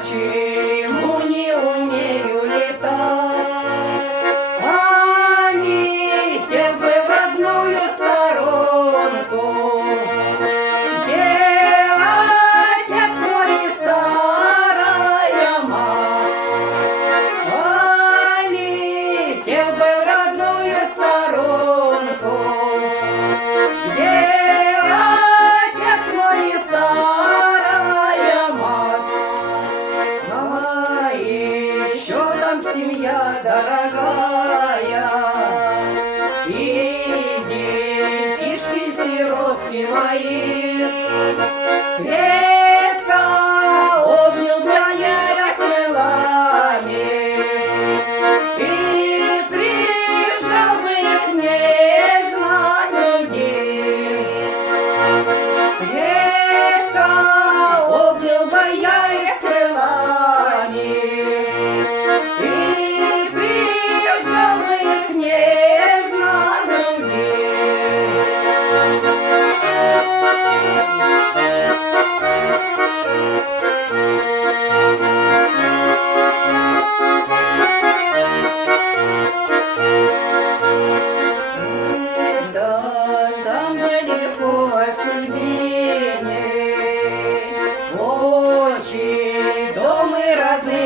почему не умею летать? Они летел бы в родную сторонку, где отец мой и старая мать. Они летел бы в родную сторонку, где отец мой и старая мать. А еще там семья дорогая, и детишки сиротки мои. Крепко обнял бы я крылами и прижал бы их нежно к груди. Крепко обнял бы я их крылами и прижал бы их нежно к груди. Да, там далеко от чужбины, отчий дом и родные